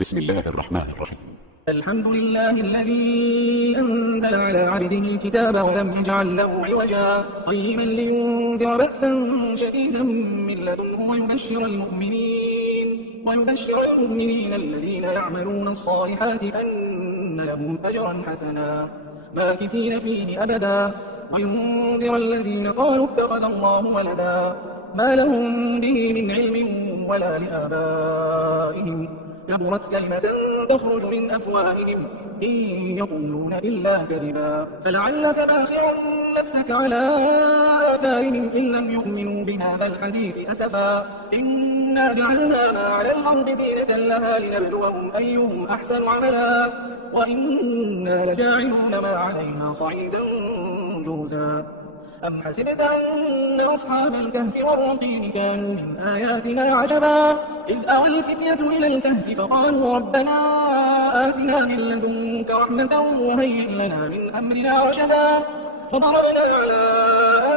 بسم الله الرحمن الرحيم. الحمد لله الذي أنزل على عبده الكتاب ولم يجعل له عوجا قيما لينذر بأسا شديدا من لدنه ويبشر المؤمنين الذين يعملون الصالحات أن لهم أجرا حسنا ماكثين فيه أبدا وينذر الذين قالوا اتخذ الله ولدا ما لهم به من علم ولا لآبائهم كبرت كلمة تخرج من أفواههم إن يقولون إلا كذبا فلعلك باخع نفسك على آثارهم إن لم يؤمنوا بهذا الحديث أسفا إنا جعلنا ما على الأرض زينة لها لنبلوهم أيهم أحسن عملا وإنا لجاعلون ما عليها صعيدا جرزا أم حسبت أن أصحاب الكهف والرقيم كانوا من آياتنا عجبا إذ أوى الفتية إلى الكهف فقالوا ربنا آتنا من لدنك رحمة وهيئ لنا من أمرنا رشدا فضربنا على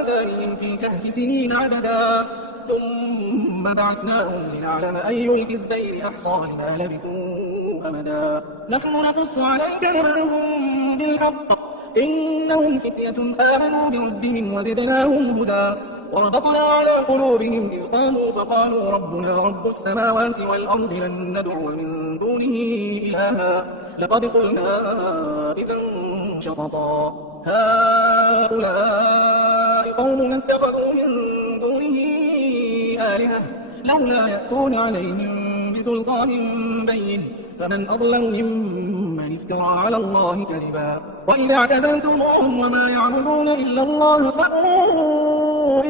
آذانهم في الكهف سنين عددا ثم بعثناهم لنعلم أي الحزبين أحصى لما لبثوا أمدا نحن نقص عليك نبأهم بالحق إنهم فتية آمنوا بربهم وزدناهم هدى وربطنا على قلوبهم إذ قاموا فقالوا ربنا رب السماوات والأرض لن ندعو من دونه إلها لقد قلنا إذا شططا هؤلاء قوم اتخذوا من دونه آلهة لولا يأتون عليهم بسلطان بين فمن أظلم ممن افترى على الله كذبا وإذا اعتزلتموهم وما يعبدون إلا الله فأووا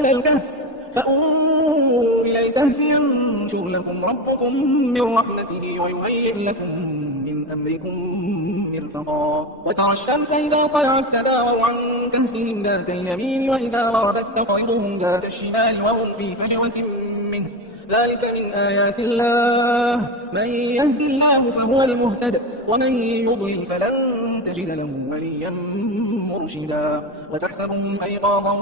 إلى الكهف ينشر لكم ربكم من رحمته ويهيئ لكم من أمركم مرفقا وترى الشمس إذا طلعت تزاور عن كهفهم ذات اليمين وإذا غربت تقرضهم ذات الشمال وهم في فجوة منه ذلك من آيات الله من يهد الله فهو المهتد ومن يضلل فلن تجد له وليا مرشدا وتحسبهم أيقاظا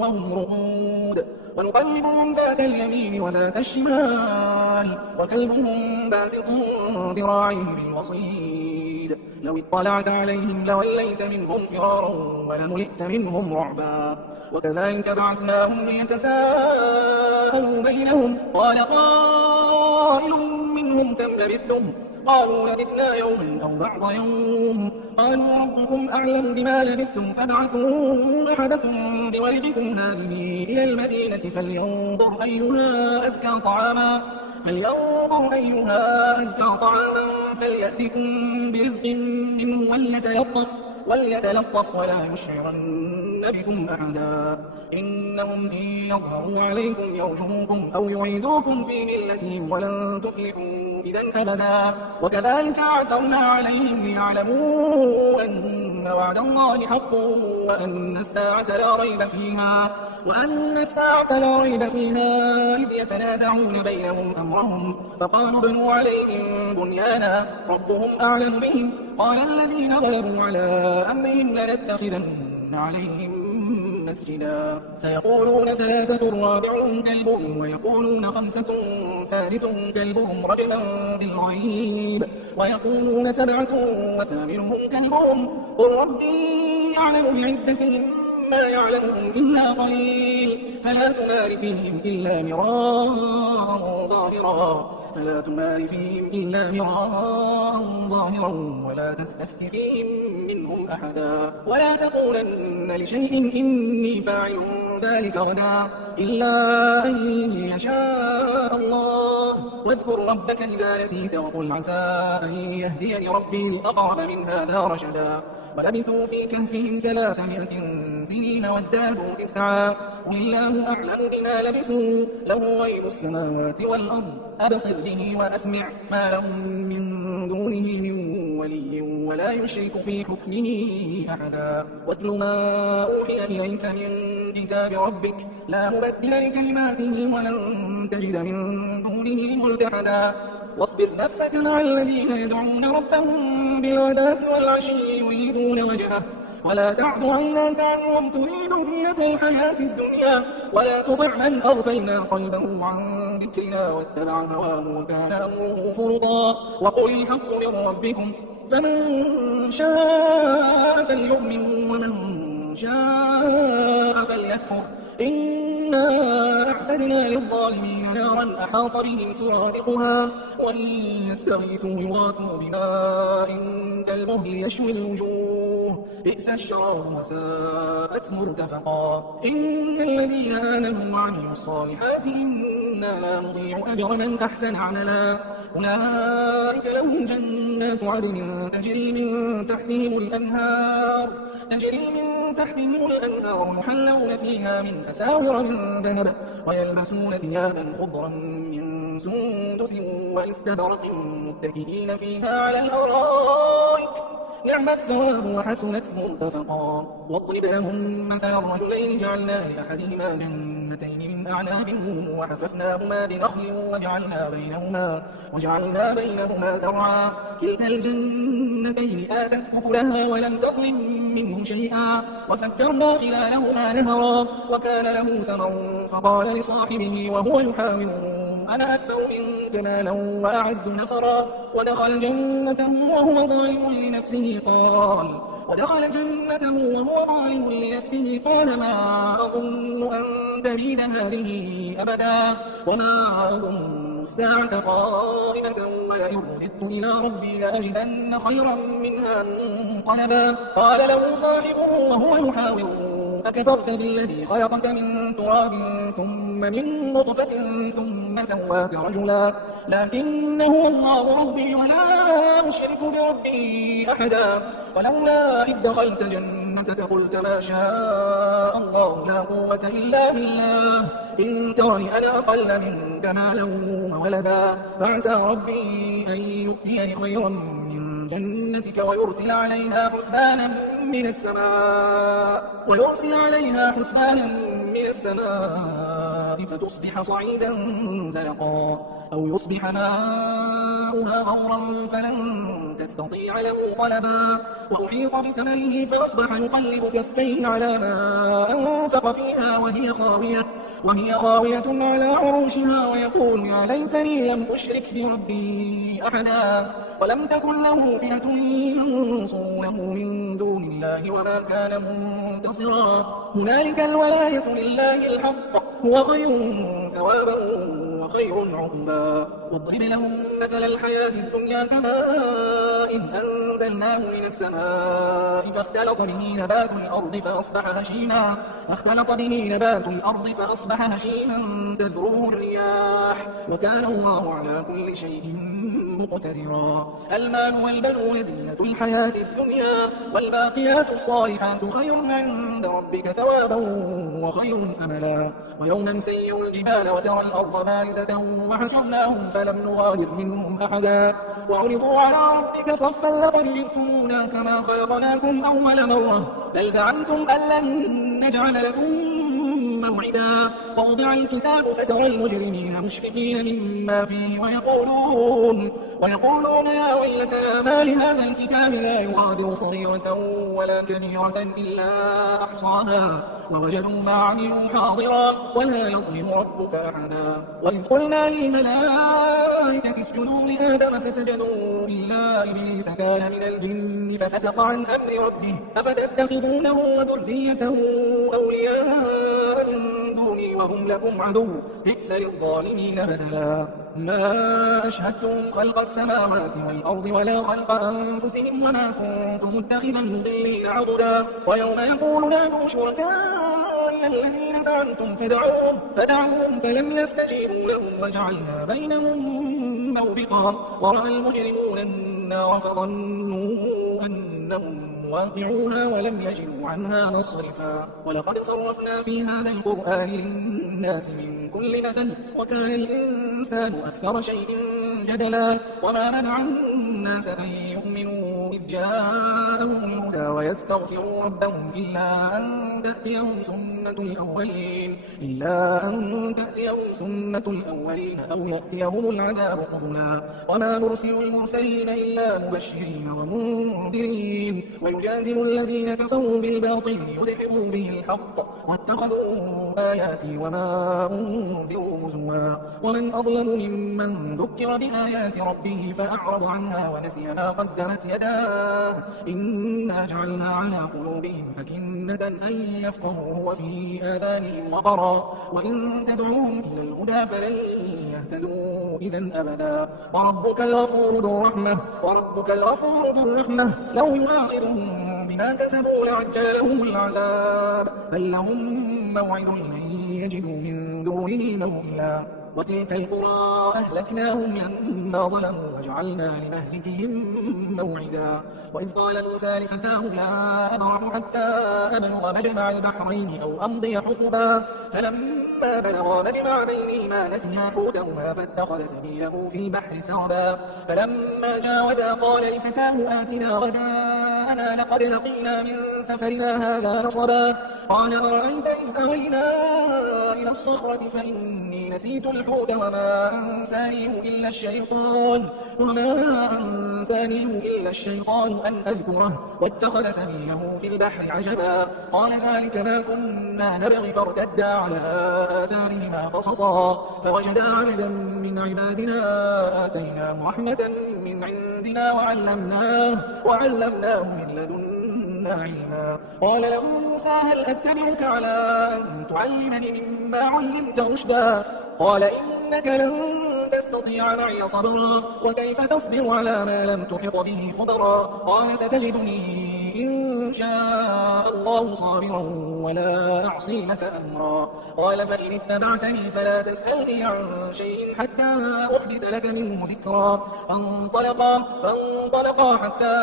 وهم رقود ونقلبهم ذات اليمين وذات الشمال وكلبهم باسط ذراعيه بالوصيد لو اطلعت عليهم لوليت منهم فرارا ولملئت منهم رعبا وكذلك بعثناهم ليتساءلوا بينهم قال قائل منهم كم لبثتم قالوا لبثنا يوما أو بعض يوم قالوا ربكم أعلم بما لبثتم فابعثوا أحدكم بورقكم هذه إلى المدينة فلينظر أيها أزكى طعاما فليأتكم برزق منه وليتلطف ولا يشعرن بكم أحدا إنهم إن يظهروا عليكم يرجموكم أو يعيدوكم في ملتهم ولن تفلحوا إذا أبدا وكذلك عثرنا عليهم ليعلموا أن وعد الله حق وأن الساعة لا ريب فيها إذ يتنازعون بينهم أمرهم فقالوا ابنوا عليهم بنيانا ربهم أعلم بهم قال الذين غلبوا على أمرهم لنتخذن عليهم مسجدا سيقولون ثلاثة رابعهم كلبهم ويقولون خمسة سادسهم كلبهم رجما بالغيب ويقولون سبعة وثامنهم كلبهم قل ربي أعلم بعدتهم ما يعلمهم إلا قليل فلا تمار فيهم إلا مراء ظاهرا ولا تستفت فيهم منهم أحدا ولا تقولن لشيء إني فاعل ذلك غدا إلا أن يشاء الله واذكر ربك إذا نسيت وقل عسى أن يهديني ربي لأقرب من هذا رشدا ولبثوا في كهفهم 300 سنين وازدادوا 9 قل الله أعلم بما لبثوا له غيب السماوات والأرض أبصر به وأسمع ما لهم من دونه من ولي ولا يشرك في حكمه أحدا واتل ما أوحي إليك من كتاب ربك لا مبدل لكلماته ولن تجد من دونه ملتحدا واصبر نفسك مع الذين يدعون ربهم بالغداة والعشي يريدون وجهه ولا تعد عيناك عنهم تريد زينة الحياة الدنيا ولا تطع من أغفلنا قلبه عن ذكرنا واتبع هواه وكان أمره فرطا وقل الحق من ربكم فمن شاء فليؤمن ومن شاء فليكفر إنا أعتدنا للظالمين نارا أحاط بهم سرادقها وإن يستغيثوا يغاثوا بماء كالمهل يشوي الوجوه بئس الشراب وساءت مرتفقا إن الذين آمنوا وعملوا الصالحات إنا لا نضيع أجر من أحسن عملا أولئك لهم جنات عدن تجري من تحتهم الأنهار يحلون فيها من أساور من ذهب ويلبسون ثيابا خضرا من سندس واستبرق متكئين فيها على الأرائك نعم الثواب وحسنت مرتفقا واضرب لهم مثل الرجلين جعلنا لأحدهما جنتين من أعناب وحففناهما بنخل وجعلنا بينهما زرعا كلتا الجنتين آتت أكلها ولم تظلم منه شيئا وفجرنا خلالهما نهرا وكان له ثمر فقال لصاحبه وهو يحاوره أنا أكثر منك مالا وأعز نفرا ودخل جنته وهو ظالم لنفسه قال ما أظن أن تبيد هذه أبدا وما أظن الساعة قائمة ولئن رددت إلى ربي لأجدن خيرا منها منقلبا قال له صاحبه وهو يحاوره أكفرت بالذي خلقك من تراب ثم من نطفة ثم سواك رجلا لكن هو الله ربي ولا أشرك بربي أحدا ولولا إذ دخلت جنتك قلت ما شاء الله لا قوة إلا بالله إن ترني أنا أقل منك مالا وولدا فعسى ربي أن يؤتيني خيرا من جنتك ويرسل عليها حسبانا من السماء فتصبح صعيدا زلقا أو يصبح ماؤها غورا فلن تستطيع له طلبا وأحيط بثمره فأصبح يقلب كفيه على ما أنفق فيها وهي خاوية على عروشها ويقول يا ليتني لم أشرك بربي أحدا ولم تكن له فئة ينصرونه من دون الله وما كان منتصرا هنالك الولاية لله الحق هو خير ثوابا وخير عقبا واضرب لهم مثل الحياة الدنيا كماء إن أنزلناه من السماء فاختلط به نبات الأرض فأصبح هشيما تذروه الرياح وكان الله على كل شيء مقتدرا المال والبنون زينة الحياة الدنيا والباقيات الصالحات خير عند ربك ثوابا وخير أملا ويوم نسير الجبال وترى الأرض بارزة وحشرناهم فلم نغادر منهم أحدا وعرضوا على ربك صفا لقد جئتمونا كما خلقناكم أول مرة بل زعمتم أن لن نجعل لكم موعدا ووضع الكتاب فترى المجرمين مشفقين مما فيه ويقولون يا ويلتنا ما لهذا الكتاب لا يغادر صغيرة ولا كبيرة إلا أحصاها ووجدوا ما عملوا حاضرا ولا يظلم ربك أحدا وإذ قلنا للملائكة اسجدوا لآدم فسجدوا إلا إبليس كان من الجن ففسق عن أمر ربه أفتتخذونه وذريته أولياء من دوني وهم لكم عدو بئس للظالمين بدلا ما أشهدتم خلق السماوات والأرض ولا خلق أنفسهم وما كنت متخذ المضلين عضدا ويوم يقول نادوا شركائي الذين زعمتم فدعوهم فلم يستجيبوا لهم وجعلنا بينهم موبقا ورأى المجرمون النار فظنوا أنهم واقعوها ولم يجدوا عنها مصرفا ولقد صرفنا في هذا القرآن للناس من كل مثل وكان الإنسان أكثر شيء جدلا وما منع الناس أن يؤمنوا إذ جاءهم الهدى ويستغفروا ربهم إلا أن تأتيهم سنة سنة الأولين إلا أن تأتيهم سنة الأولين أو يأتيهم العذاب قبلا وما نرسل المرسلين إلا مبشرين ومنذرين ويجادل الذين كفروا بالباطل ليدحضوا به الحق واتخذوا آياتي وما أنذروا هزوا ومن أظلم ممن ذكر بآيات ربه فأعرض عنها ونسي ما قدمت يداه إنا جعلنا على قلوبهم أكنة أن يفقهوه وفي آذانهم وقرا وإن تدعوهم إلى الهدى فلن يهتدوا إذا أبدا وربك الغفور ذو الرحمة لو يؤاخذهم بما كسبوا لعجل لهم العذاب بل لهم موعد لن يجدوا من دونه موئلا وتلك القرى أهلكناهم لما ظلموا وجعلنا لمهلكهم موعدا وإذ قال موسى لفتاه لا أبرح حتى أبلغ مجمع البحرين أو أمضي حقبا فلما بلغا مجمع بينهما نسيا حوتهما فاتخذ سبيله في البحر سربا فلما جاوزا قال لفتاه آتنا غداءنا لقد لقينا من سفرنا هذا نصبا قال أرأيت إذ أوينا إلى الصخرة فإني نسيت الحوت وما أنسانيه إلا الشيطان أن أذكره واتخذ سبيله في البحر عجبا قال ذلك ما كنا نبغي فارتدا على آثارهما قصصا فوجدا عبدا من عبادنا آتيناه رحمة من عندنا وعلمناه من لدنا علما قال له موسى هل أتبعك على أن تعلمني مما علمت رشدا قال إنك لن تستطيع معي صبرا وكيف تصبر على ما لم تحط به خبرا قال ستجدني إن شاء الله صابرا ولا أعصي لك أمرا قال فإن اتبعتني فلا تسألني عن شيء حتى أحدث لك منه ذكرا فانطلقا حتى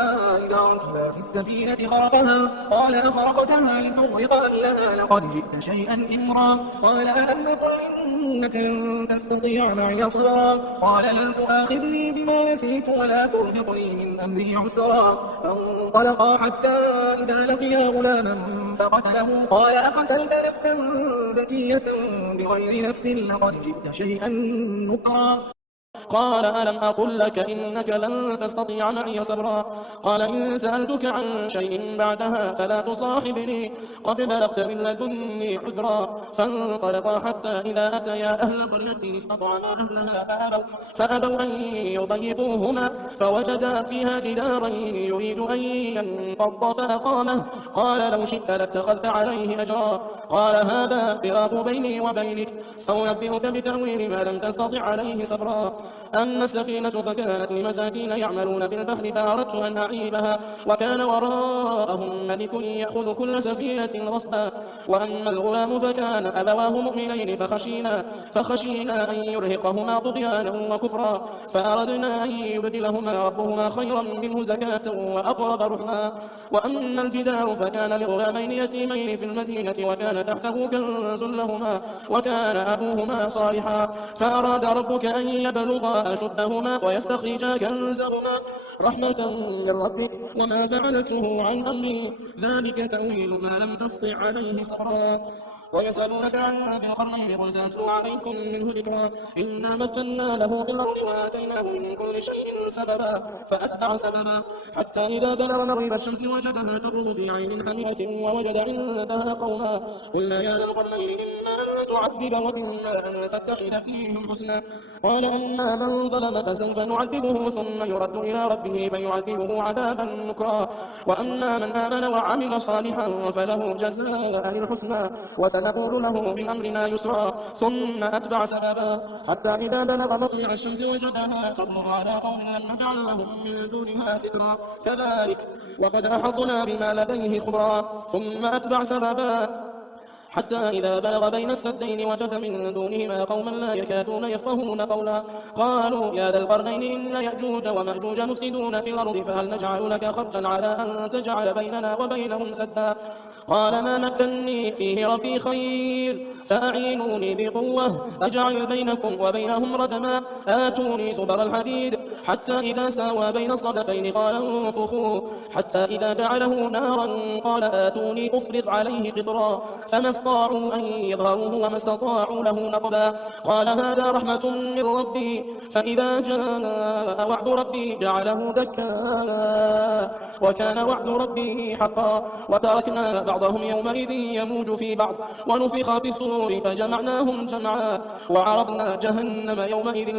إذا ركبا في السفينة خرقها قال أخرقتها لتغرق أهلها لقد جئت شيئا إمرا قال ألم أقل إنك لن تستطيع معي صبرا قال لا تؤاخذني بما نسيت ولا ترهقني من أمري عسرا فانطلقا حتى إذا لقيا غلاما فقتله قال أقتلت نفسا زكية بغير نفس لقد جئت شيئا نكرا قال ألم أقل لك إنك لن تستطيع معي صبرا قال إن سألتك عن شيء بعدها فلا تصاحبني قد بلغت من لدني عذرا فانطلقا حتى إذا أتيا أهل قرية استطعما أهلها فأبوا أن يضيفوهما فوجدا فيها جدارا يريد أن ينقض فأقامه قال لو شئت لاتخذت عليه أجرا قال هذا فراق بيني وبينك سأنبئك بتأويل ما لم تستطع عليه صبرا أما السفينة فكانت لمساكين يعملون في البحر فأردت أن أعيبها وكان وراءهم ملك يأخذ كل سفينة غصبا وأما الغلام فكان أبواه مؤمنين فخشينا أن يرهقهما طغيانا وكفرا فأردنا أن يبدلهما ربهما خيرا منه زكاة وأقرب رحما وأما الجدار فكان لغلامين يتيمين في المدينة وكان تحته كنز لهما وكان أبوهما صالحا فأراد ربك أن يبلغا أشدهما ويستخرجا كنزهما رحمة من ربك وما فعلته عن أمري ذلك تأويل ما لم تسطع عليه صبرا ويسألونك عن ذي القرنين قل سأتلو عليكم منه ذكرا إنا مكنا له في الأرض وآتيناه من كل شيء سببا فأتبع سببا حتى إذا بلغ مغرب الشمس وجدها تغرب في عين حمية ووجد عندها قوما قلنا يا ذا القرنين إما أن تعذب وإما أن تتخذ فيهم حسنا قال أما من ظلم فسوف نعذبه ثم يرد إلى ربه فيعذبه عذابا نكرا وأما من آمن وعمل صالحا فله جزاء الحسنى وسنقول له من أمرنا يسرا ثم أتبع سببا حتى إذا بلغ مطلع الشمس وجدها تطلع على قوم لم نجعل لهم من دونها سترا كذلك وقد أحطنا بما لديه خبرا ثم أتبع سببا حتى إذا بلغ بين السدين وجد من دونهما قوما لا يكادون يفقهون قولا قالوا يا ذا القرنين إن يأجوج ومأجوج مفسدون في الأرض فهل نجعل لك خرجا على أن تجعل بيننا وبينهم سدا قال ما مكني فيه ربي خير فأعينوني بقوة أجعل بينكم وبينهم ردما آتوني زبر الحديد حتى إذا ساوى بين الصدفين قال انفخوا حتى إذا جعله نارا قال آتوني أفرغ عليه قطرا فما استطاعوا أن يظهروه وما استطاعوا له نقبا قال هذا رحمة من ربي فإذا جاء وعد ربي جعله دكا وكان وعد ربي حقا وتركنا بعضهم يومئذ يموج في بعض ونفخ في الصور فجمعناهم جمعا وعرضنا جهنم يومئذ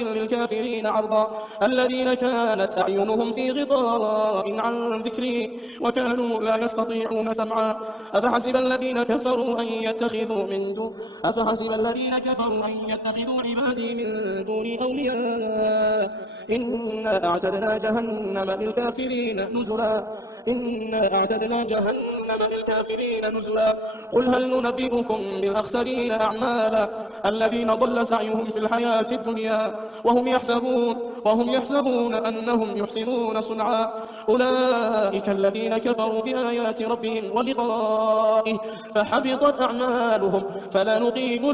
للكافرين عرضا الذين كانت أعينهم في غطاء عن ذكري وكانوا لا يستطيعون سمعا أفحسب الذين كفروا أن يتخذوا عبادي من دوني أولياء إنا أعتدنا جهنم للكافرين نزلا قل هل ننبئكم بالأخسرين أعمالا الذين ضل سعيهم في الحياة الدنيا وهم يحسبون أنهم يحسنون صنعا أولئك الذين كفروا بآيات ربهم ولقائه فحبطت أعمالهم فلا نقيم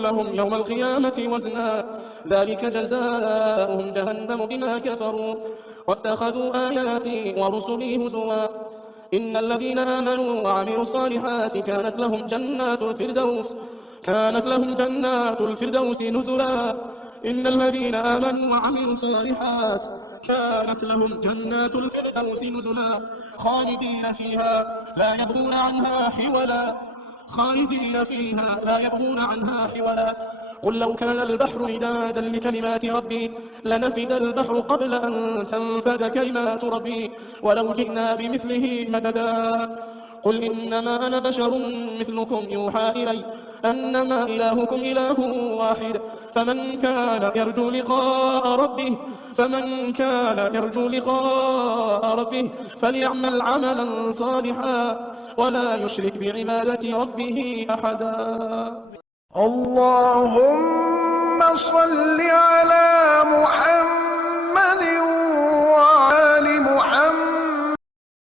لهم يوم القيامة وزنا ذلك جزاؤهم جهنم بما كفروا واتخذوا آياتي ورسلي هزوا إن الذين آمنوا وعملوا الصالحات كانت لهم جنات الفردوس نزلا إن الذين آمنوا وعملوا الصالحات كانت لهم جنات الفردوس نزلا خالدين فيها لا يبغون عنها حولا قل لو كان البحر مدادا لكلمات ربي لنفد البحر قبل أن تنفد كلمات ربي ولو جئنا بمثله مددا قل إنما أنا بشر مثلكم يوحى إلي أنما إلهكم إله واحد فمن كان يرجو لقاء ربه فليعمل عملا صالحا ولا يشرك بعبادة ربه أحدا اللهم صل على محمد